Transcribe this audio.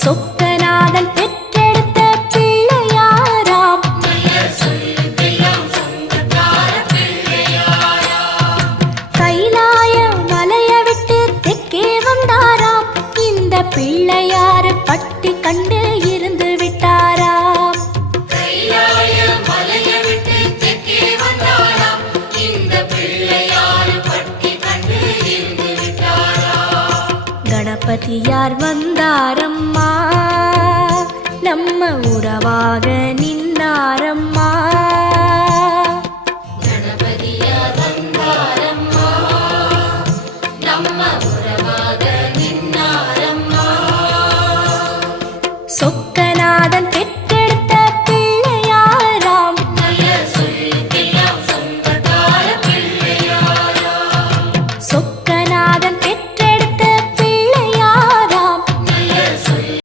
சொக்கநாதன் பெற்றெடுத்த பிள்ளையாராம். கைலாய மலைய விட்டு தெற்கே வந்தாராம். இந்த பிள்ளையாரு பட்டி கண்டு இருந்து விட்டாராம். கணபதியார் வந்தாரம்மா, நம்ம உறவாக நின்னாரம்மா. கணபதியார் வந்தாரம்மா, நம்ம உறவாக நின்னாரம்மா. சொக்க